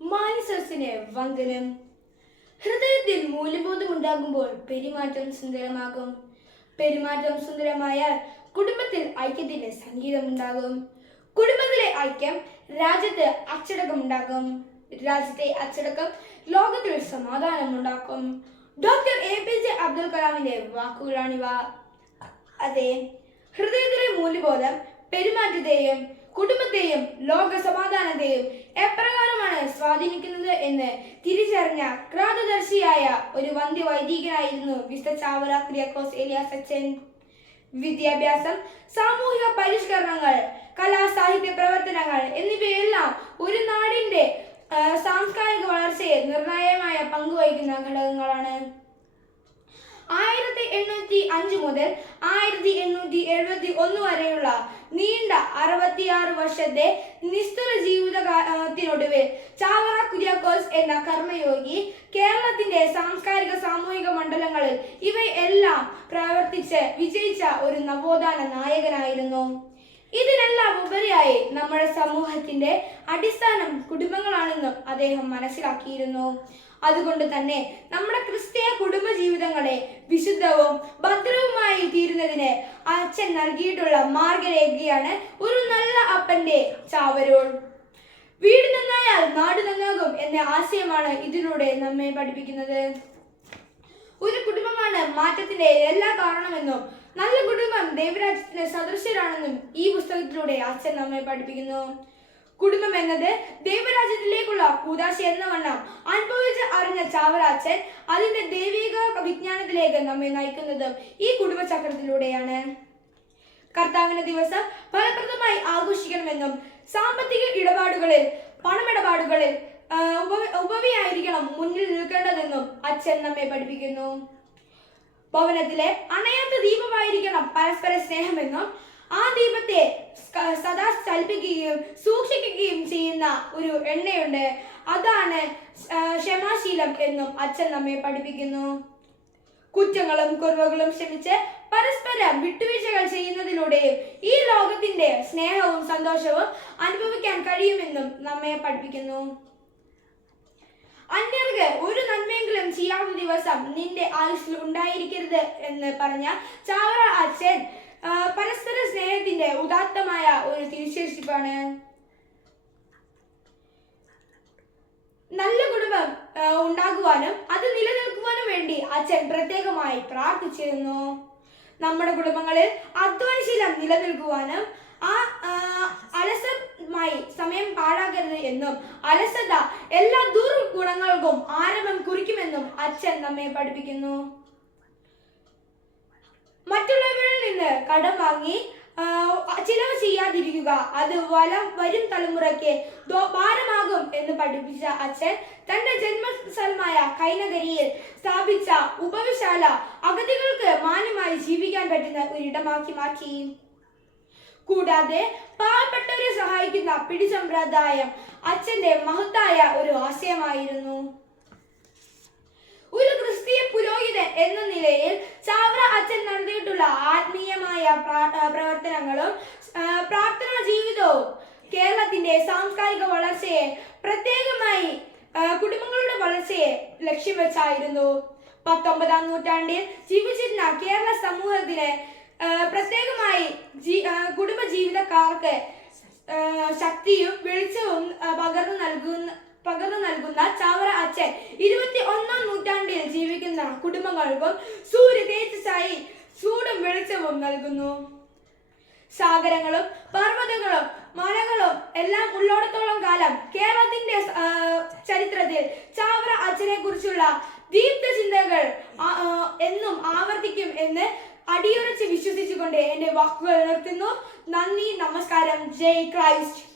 മാനിസസിന് വന്ദനം. ഹൃദയത്തിൽ മൂല്യബോധം ഉണ്ടാകുമ്പോൾ പെരുമാറ്റം സുന്ദരമാകും. പെരുമാറ്റം സുന്ദരമായാൽ കുടുംബത്തിൽ ഐക്യത്തിന്റെ സംഗീതമുണ്ടാകും. കുടുംബത്തിലെ ഐക്യം രാജ്യത്ത് അച്ചടക്കം ഉണ്ടാകും രാജ്യത്തെ അച്ചടക്കം ലോകത്തിൽ സമാധാനം ഉണ്ടാക്കും doctor A P J Abdul കലാമിന്റെ വാക്കുകളാണിവ. അതെ ഹൃദയത്തിലെ മൂല്യബോധം പെരുമാറ്റത്തെയും കുടുംബത്തെയും ലോക സമാധാനത്തെയും എപ്രകാരമാണ് സ്വാധീനിക്കുന്നത് എന്ന് തിരിച്ചറിഞ്ഞ ക്രാന്തദർശിയായ ഒരു വന്ധ്യ വൈദികനായിരുന്നു വിശുദ്ധ ചാവല ക്രിയാക്കോസ് എലിയാസ് അച്ഛൻ. വിദ്യാഭ്യാസം സാമൂഹിക പരിഷ്കരണങ്ങൾ കലാ സാഹിത്യ പ്രവർത്തനങ്ങൾ എന്നിവയെല്ലാം ഒരു നാടിന്റെ സാംസ്കാരിക വളർച്ചയെ നിർണായകമായ പങ്കുവഹിക്കുന്ന ഘടകങ്ങളാണ്. എണ്ണൂറ്റി അഞ്ച് മുതൽ ആയിരത്തി എണ്ണൂറ്റി എഴുപത്തി ഒന്ന് വരെയുള്ള നീണ്ട അറുപത്തിയാറ് വർഷത്തെ നിസ്തുല ജീവിതത്തിനൊടുവിൽ ചാവറ കുര്യാക്കോസ് എന്ന കർമ്മയോഗി കേരളത്തിന്റെ സാംസ്കാരിക സാമൂഹിക മണ്ഡലങ്ങളിൽ ഇവയെല്ലാം പ്രവർത്തിച്ച് വിജയിച്ച ഒരു നവോത്ഥാന നായകനായിരുന്നു. ഇതിനെല്ലാം ഉപരിയായി നമ്മുടെ സമൂഹത്തിന്റെ അടിസ്ഥാനം കുടുംബങ്ങളാണെന്നും അദ്ദേഹം മനസ്സിലാക്കിയിരുന്നു. അതുകൊണ്ട് തന്നെ നമ്മുടെ ക്രിസ്തീയ കുടുംബ ജീവിതങ്ങളെ വിശുദ്ധവും ഭദ്രവുമായി തീരുന്നതിന് അച്ഛൻ നൽകിയിട്ടുള്ള മാർഗരേഖയാണ് ഒരു നല്ല അപ്പന്റെ ചാവരോൾ. വീട് നന്നായാൽ നാട് നന്നാകും എന്ന ആശയമാണ് ഇതിലൂടെ നമ്മെ പഠിപ്പിക്കുന്നത്. ഒരു കുടുംബമാണ് മാറ്റത്തിന്റെ എല്ലാ കാരണമെന്നും നല്ല കുടുംബം ദൈവരാജ്യത്തിന് സദൃശ്യരാണെന്നും ഈ പുസ്തകത്തിലൂടെ അച്ഛൻ നമ്മെ പഠിപ്പിക്കുന്നു. കുടുംബം എന്നത് ദൈവരാജ്യത്തിലേക്കുള്ള കൂതാശ എന്ന വണ്ണം അനുഭവിച്ച് അറിഞ്ഞ ചാവറാച്ചൻ അതിന്റെ ദൈവിക വിജ്ഞാനത്തിലേക്ക് നമ്മെ നയിക്കുന്നതും ഈ കുടുംബചക്രത്തിലൂടെയാണ്. കർത്താവിന്റെ ദിവസം ഫലപ്രദമായി ആഘോഷിക്കണമെന്നും സാമ്പത്തിക ഇടപാടുകളിൽ പണമിടപാടുകളിൽ ഉപവിയായിരിക്കണം മുന്നിൽ നിൽക്കേണ്ടതെന്നും അച്ഛൻ നമ്മെ പഠിപ്പിക്കുന്നു. ഭവനത്തിലെ അണയാത്ത ദീപമായിരിക്കണം പരസ്പര സ്നേഹമെന്നും ആ ദീപത്തെ സദാ ചലിപ്പിക്കുകയും സൂക്ഷിക്കുകയും ചെയ്യുന്ന ഒരു എണ്ണയുണ്ട്. അതാണ് ക്ഷമാശീലം എന്നും അച്ഛൻ നമ്മെ പഠിപ്പിക്കുന്നു. കുറ്റങ്ങളും കുറവുകളും ക്ഷമിച്ച് പരസ്പരം വിട്ടുവീഴ്ചകൾ ചെയ്യുന്നതിലൂടെയും ഈ ലോകത്തിന്റെ സ്നേഹവും സന്തോഷവും അനുഭവിക്കാൻ കഴിയുമെന്നും നമ്മെ പഠിപ്പിക്കുന്നു. അന്യർക്ക് ഒരു നന്മയെങ്കിലും ചെയ്യാവുന്ന ദിവസം നിന്റെ ആയുസ്സിൽ ഉണ്ടായിരിക്കരുത് എന്ന് പറഞ്ഞ ചാവറ അച്ഛൻ ഉദാത്തമായ ഒരു തിരിച്ചേഷിപ്പാണ് നല്ല കുടുംബം ഉണ്ടാകുവാനും അത് നിലനിൽക്കുവാനും വേണ്ടി അച്ഛൻ പ്രത്യേകമായി പ്രാർത്ഥിച്ചിരുന്നു. നമ്മുടെ കുടുംബങ്ങളിൽ അധ്വാനശീലം നിലനിൽക്കുവാനും ആ അലസമായി സമയം പാഴാക്കരുത് എന്നും അലസത എല്ലാ ദുർഗുണങ്ങൾക്കും ആരംഭം കുറിക്കുമെന്നും അച്ഛൻ നമ്മെ പഠിപ്പിക്കുന്നു. മറ്റുള്ളവരിൽ നിന്ന് കടം വാങ്ങി ചിലവ് ചെയ്യാതിരിക്കുക. അത് വലം വരും തലമുറയ്ക്ക് ഭാരമാകും എന്ന് പഠിപ്പിച്ച അച്ഛൻ തന്റെ ജന്മസ്ഥലമായ കൈനഗരിയിൽ സ്ഥാപിച്ച ഉപവിശാല അഗതികൾക്ക് മാന്യമായി ജീവിക്കാൻ പറ്റുന്ന ഒരിടമാക്കി മാറ്റി. കൂടാതെ പാവപ്പെട്ടവരെ സഹായിക്കുന്ന പിടിസമ്പ്രദായം അച്ഛന്റെ മഹത്തായ ഒരു ആശയമായിരുന്നു. ഒരു ക്രിസ്തീയ പുരോഹിതൻ എന്ന നിലയിൽ ചാവറ അച്ഛൻ നടത്തിയിട്ടുള്ള ആത്മീയമായ പ്രാ- ആ, പ്രവർത്തനങ്ങളും പ്രാർത്ഥനാ ജീവിതവും കേരളത്തിന്റെ സാംസ്കാരിക വളർച്ചയെ പ്രത്യേകമായി കുടുംബങ്ങളുടെ വളർച്ചയെ ലക്ഷ്യം വെച്ചായിരുന്നു. പത്തൊമ്പതാം നൂറ്റാണ്ടിൽ ജീവിച്ചിരുന്ന കേരള സമൂഹത്തിന് പ്രത്യേകമായി കുടുംബ ജീവിതക്കാർക്ക് ശക്തിയും വെളിച്ചവും പകർന്നു നൽകുന്ന പകർന്നു നൽകുന്ന ചാവറ അച്ഛൻ ഇരുപത്തി ഒന്നാം നൂറ്റാണ്ടിൽ ജീവിക്കുന്ന കുടുംബങ്ങൾക്കും സൂര്യ തേജസ്സായി ചൂടും വെളിച്ചവും നൽകുന്നു. സാഗരങ്ങളും പർവതങ്ങളും മലകളും എല്ലാം ഉള്ളോടത്തോളം കാലം കേരളത്തിന്റെ ചരിത്രത്തിൽ ചാവറ അച്ഛനെ കുറിച്ചുള്ള ദീപ്ത ചിന്തകൾ എന്നും ആവർത്തിക്കും എന്ന് അടിയുറച്ച് വിശ്വസിച്ചുകൊണ്ട് എന്റെ വാക്കുകൾ നിർത്തുന്നു. നന്ദി നമസ്കാരം. ജയ് ക്രൈസ്റ്റ്.